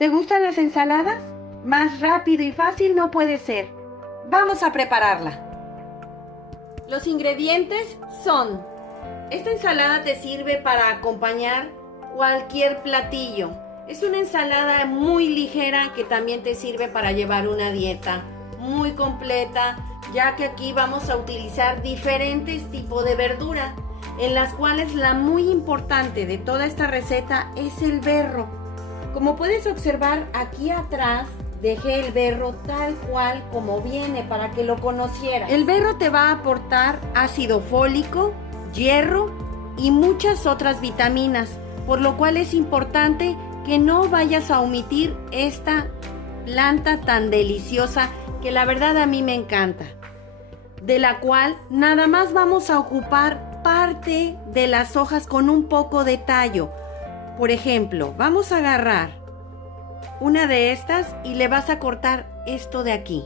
¿Te gustan las ensaladas? Más rápido y fácil no puede ser. Vamos a prepararla. Los ingredientes son: esta ensalada te sirve para acompañar cualquier platillo. Es una ensalada muy ligera que también te sirve para llevar una dieta muy completa, ya que aquí vamos a utilizar diferentes tipos de verdura, en las cuales la muy importante de toda esta receta es el berro. Como puedes observar, aquí atrás dejé el berro tal cual como viene para que lo conocieras. El berro te va a aportar ácido fólico, hierro y muchas otras vitaminas, por lo cual es importante que no vayas a omitir esta planta tan deliciosa que la verdad a mí me encanta, de la cual nada más vamos a ocupar parte de las hojas con un poco de tallo. Por ejemplo, vamos a agarrar una de estas y le vas a cortar esto de aquí.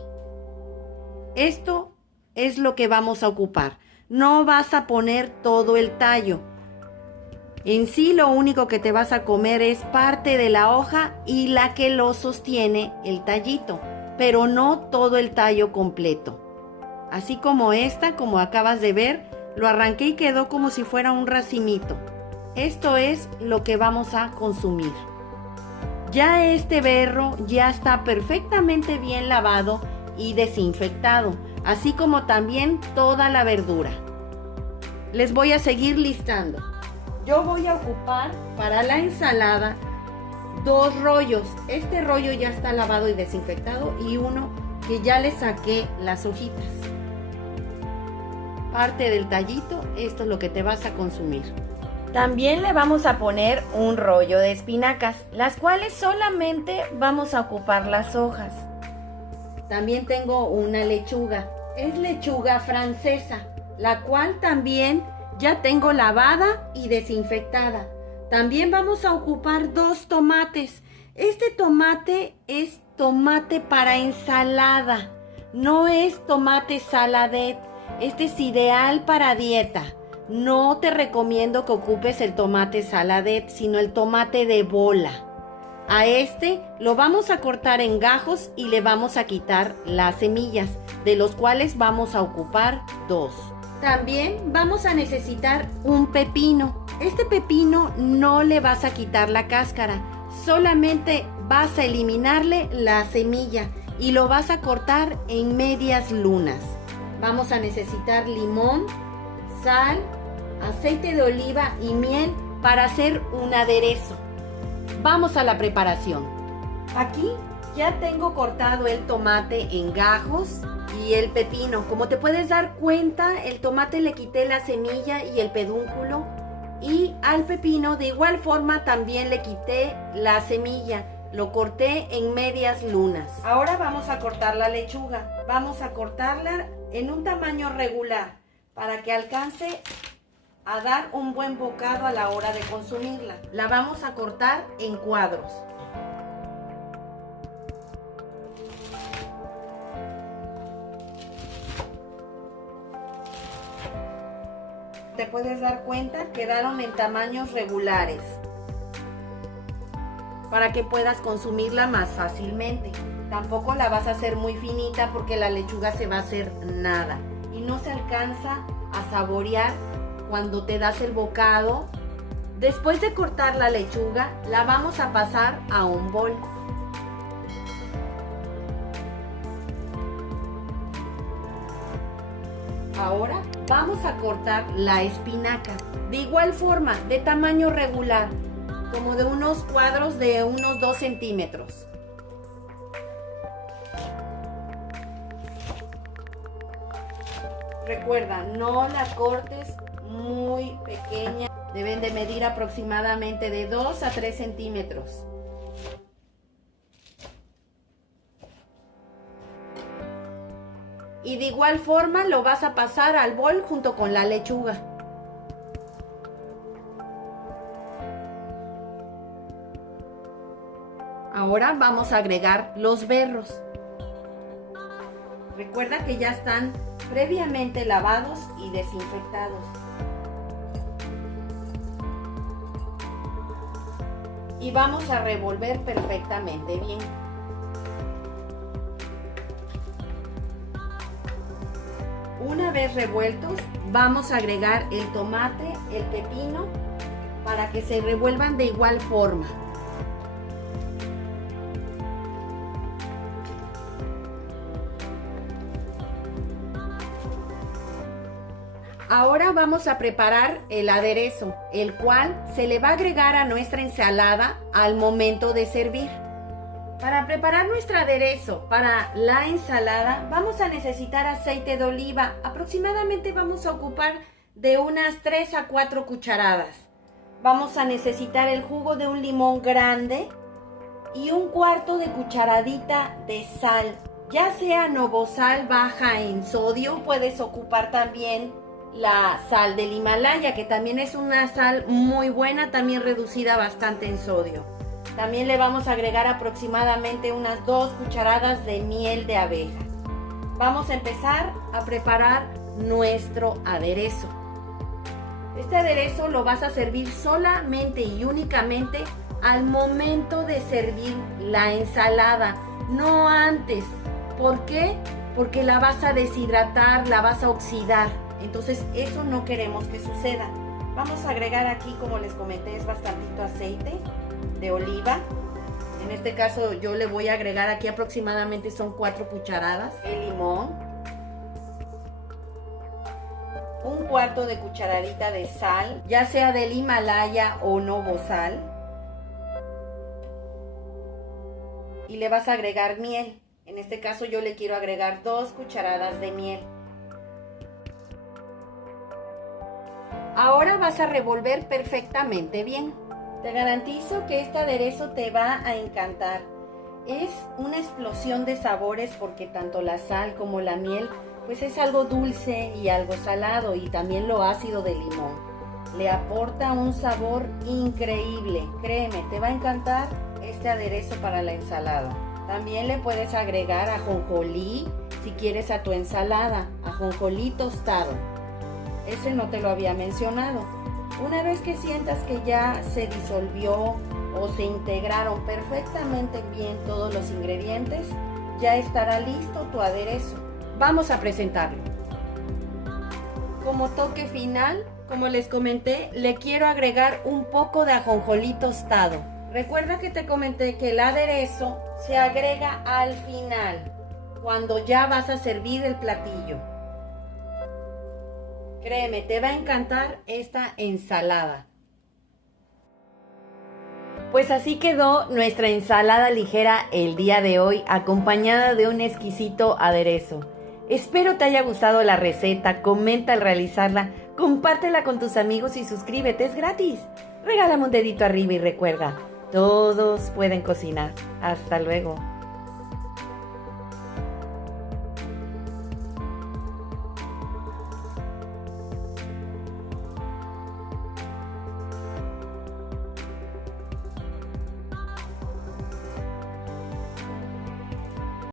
Esto es lo que vamos a ocupar. No vas a poner todo el tallo. En sí lo único que te vas a comer es parte de la hoja y la que lo sostiene el tallito, pero no todo el tallo completo. Así como esta, como acabas de ver, lo arranqué y quedó como si fuera un racimito. Esto es lo que vamos a consumir. Ya este berro ya está perfectamente bien lavado y desinfectado, así como también toda la verdura. Les voy a seguir listando. Yo voy a ocupar para la ensalada 2 rollos. Este rollo ya está lavado y desinfectado y uno que ya le saqué las hojitas. Parte del tallito, esto es lo que te vas a consumir. También le vamos a poner un rollo de espinacas, las cuales solamente vamos a ocupar las hojas. También tengo una lechuga, es lechuga francesa, la cual también ya tengo lavada y desinfectada. También vamos a ocupar 2 tomates. Este tomate es tomate para ensalada, no es tomate saladet. Este es ideal para dieta. No te recomiendo que ocupes el tomate saladet, sino el tomate de bola. A este lo vamos a cortar en gajos y le vamos a quitar las semillas, de los cuales vamos a ocupar 2. También vamos a necesitar un pepino. Este pepino no le vas a quitar la cáscara, solamente vas a eliminarle la semilla y lo vas a cortar en medias lunas. Vamos a necesitar limón, sal, aceite de oliva y miel para hacer un aderezo. Vamos a la preparación. Aquí ya tengo cortado el tomate en gajos y el pepino. Como te puedes dar cuenta, el tomate le quité la semilla y el pedúnculo, y al pepino de igual forma también le quité la semilla. Lo corté en medias lunas. Ahora vamos a cortar la lechuga. Vamos a cortarla en un tamaño regular para que alcance a dar un buen bocado a la hora de consumirla. La vamos a cortar en cuadros. Te puedes dar cuenta, quedaron en tamaños regulares para que puedas consumirla más fácilmente. Tampoco la vas a hacer muy finita porque la lechuga se va a hacer nada y no se alcanza a saborear cuando te das el bocado. Después de cortar la lechuga, la vamos a pasar a un bol. Ahora vamos a cortar la espinaca, de igual forma, de tamaño regular, como de unos cuadros de unos 2 centímetros. Recuerda, no la cortes muy pequeña, deben de medir aproximadamente de 2 a 3 centímetros. Y de igual forma lo vas a pasar al bol junto con la lechuga. Ahora vamos a agregar los berros. Recuerda que ya están previamente lavados y desinfectados. y vamos a revolver perfectamente bien. Una vez revueltos, vamos a agregar el tomate, el pepino, para que se revuelvan de igual forma. Ahora vamos a preparar el aderezo, el cual se le va a agregar a nuestra ensalada al momento de servir. Para preparar nuestro aderezo para la ensalada vamos a necesitar aceite de oliva. Aproximadamente vamos a ocupar de unas 3 a 4 cucharadas. Vamos a necesitar el jugo de un limón grande y 1/4 de cucharadita de sal. Ya sea novosal baja en sodio, puedes ocupar también la sal del Himalaya, que también es una sal muy buena, también reducida bastante en sodio. También le vamos a agregar aproximadamente unas 2 cucharadas de miel de abeja. Vamos a empezar a preparar nuestro aderezo. Este aderezo lo vas a servir solamente y únicamente al momento de servir la ensalada, no antes. ¿Por qué? Porque la vas a deshidratar, la vas a oxidar. Entonces eso no queremos que suceda. Vamos a agregar aquí, como les comenté, es bastantito aceite de oliva. En este caso yo le voy a agregar aquí aproximadamente son 4 cucharadas. El limón. 1/4 de cucharadita de sal, ya sea del Himalaya o novosal. Y le vas a agregar miel. En este caso yo le quiero agregar 2 cucharadas de miel. Ahora vas a revolver perfectamente bien. Te garantizo que este aderezo te va a encantar. Es una explosión de sabores porque tanto la sal como la miel pues es algo dulce y algo salado, y también lo ácido del limón. Le aporta un sabor increíble. Créeme, te va a encantar este aderezo para la ensalada. También le puedes agregar ajonjolí si quieres a tu ensalada, ajonjolí tostado. Ese no te lo había mencionado. Una vez que sientas que ya se disolvió o se integraron perfectamente bien todos los ingredientes, ya estará listo tu aderezo. Vamos a presentarlo. Como toque final, como les comenté, le quiero agregar un poco de ajonjolí tostado. Recuerda que te comenté que el aderezo se agrega al final, cuando ya vas a servir el platillo. Créeme, te va a encantar esta ensalada. Pues así quedó nuestra ensalada ligera el día de hoy, acompañada de un exquisito aderezo. Espero te haya gustado la receta, comenta al realizarla, compártela con tus amigos y suscríbete, es gratis. Regálame un dedito arriba y recuerda, todos pueden cocinar. Hasta luego.